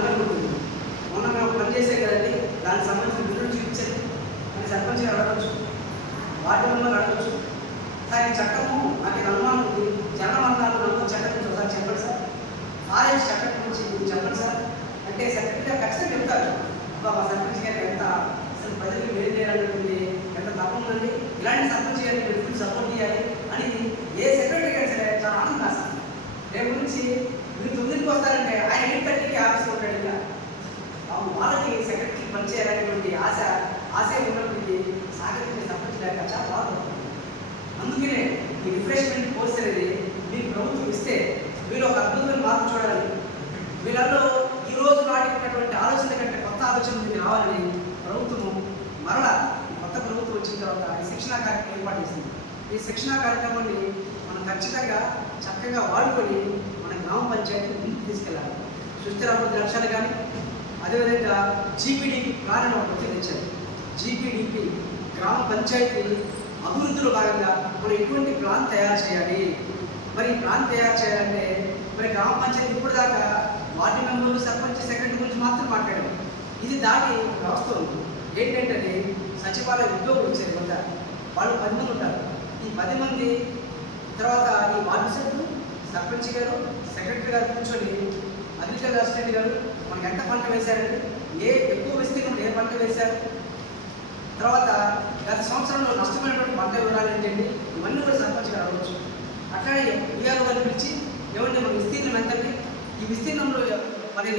అనుభవం ఉంటుంది మొన్న మేము పని చేసే కదండి దానికి సంబంధించిన బిల్లులు చూపించండి అని సర్పంచ్ గారు అడగచ్చు వార్డు మెంబర్ అడగచ్చు. సార్ ఈ చట్టము నాకు అనుమానం ఉంది. జనమరణాలు నాకు చట్టం నుంచి ఒకసారి చెప్పండి సార్. ఆర్ఎస్ చట్టం గురించి చెప్పండి సార్. అంటే సర్పంచ్ గారు ఖచ్చితంగా చెప్తారు. బాబా సర్పంచ్ గారు ఎంత అసలు ప్రజలకు మేలు చేయాలనుకుంది ఎంత తప్పండి ఇలాంటి సర్పంచ్ గారికి మీరు ఫుల్ సపోర్ట్ చేయాలి అని ఏ సెక్రటరీ గారు సరే చాలా ఆనందం రాస్తాను రేపు నుంచి మీరు ఎందుకు వస్తారంటే ఆయన ఎయిట్ థర్టీకి ఆఫీస్లో ఉంటాడు వాళ్ళకి సెక్రటరీ పనిచేయాలనేటువంటి ఆశ ఆశ ఉన్నప్పటికీ సాగరించే సర్పంచ్ చాలా బాధపడుతుంది. అందుకనే ఈ రిఫ్రెష్మెంట్ కోర్స్ అనేది మీకు ప్రభుత్వం ఇస్తే మీరు ఒక అద్భుతమైన మార్పు చూడాలి. వీళ్ళల్లో ఈ రోజు నాటికి ఉన్నటువంటి ఆలోచన కంటే కొత్త ఆలోచన మీకు రావాలని ప్రభుత్వము మరలా కొత్త ప్రభుత్వం వచ్చిన తర్వాత ఈ శిక్షణా కార్యక్రమం ఏర్పాటు చేసింది. ఈ శిక్షణా కార్యక్రమాన్ని మనం ఖచ్చితంగా చక్కగా వాడుకొని మన గ్రామ పంచాయతీ ముందుకు తీసుకెళ్ళాలి. సుస్థిర అభివృద్ధి లక్ష్యాలు కానీ. అదేవిధంగా జీపీడీపీ ప్లాన్ అని ఒకటి జీపీడీపీ గ్రామ పంచాయతీ అభివృద్ధిలో భాగంగా మనం ఎటువంటి ప్లాన్ తయారు చేయాలి? మరి ఈ ప్లాన్ తయారు చేయాలంటే మరి గ్రామ పంచాయతీ ఇప్పుడు దాకా వార్డు మెంబర్లు సర్పంచ్ సెక్రటరీ గురించి మాత్రం మాట్లాడారు. ఇది దాటి వ్యవస్థ ఉంది ఏంటంటే సచివాలయ ఉద్యోగులు వచ్చారు కొంత వాళ్ళు పది మంది ఉంటారు. ఈ పది మంది తర్వాత ఈ వార్డు సభ్యులు కలెక్టర్ గారు కూర్చొని అగ్రికల్చర్ అసిస్టెంట్ గారు మనకి ఎంత పంట వేశారండి? ఏ ఎక్కువ విస్తీర్ణం ఏ పంట వేశారు? తర్వాత గత సంవత్సరంలో నష్టమైనటువంటి పంట వివరాలు ఏంటండి? ఇవన్నీ కూడా సర్పంచ్ గారు అడగవచ్చు అట్లానే ఈఆర్ గారిని పిలిచి ఏమంటే మన విస్తీర్ణం ఎంతండి? ఈ విస్తీర్ణంలో మరి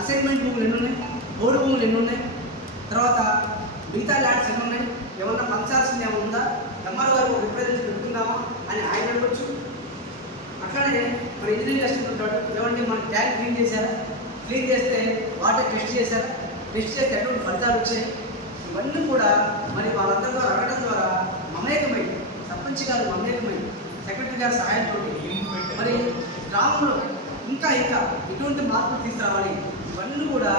అసైన్మెంట్ భూములు ఎన్ని ఉన్నాయి బోర్డు భూములు ఎన్ని ఉన్నాయి తర్వాత మిగతా ల్యాండ్స్ ఎన్ని ఉన్నాయి ఏమన్నా పంచాల్సింది ఏమన్నా ఉందా? ఎంఆర్ గారు రిప్రజెంట్ పెట్టుకుందామా? అని ఆయన అడగచ్చు. అట్లానే మన ఇంజనీర్ చేస్తుంటాడు ఏమంటే మన ట్యాంక్ క్లీన్ చేశారా? క్లీన్ చేస్తే వాటర్ టెస్ట్ చేశారా? టెస్ట్ చేస్తే ఎటువంటి ఫలితాలు వచ్చాయి? ఇవన్నీ కూడా మరి వాళ్ళందరి ద్వారా అడగడం ద్వారా మమేకమై సర్పంచ్ గారు మమేకమై సెక్రటరీ గారి సహాయంతో మరి గ్రామంలో ఇంకా ఇంకా ఎటువంటి మార్పులు తీసుకురావాలి? ఇవన్నీ కూడా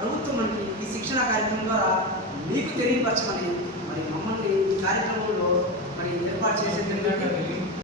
ప్రభుత్వం మనకి ఈ శిక్షణ కార్యక్రమం ద్వారా మీకు తెలియపరచమని మరి మమ్మల్ని కార్యక్రమంలో మరి ఏర్పాటు చేసే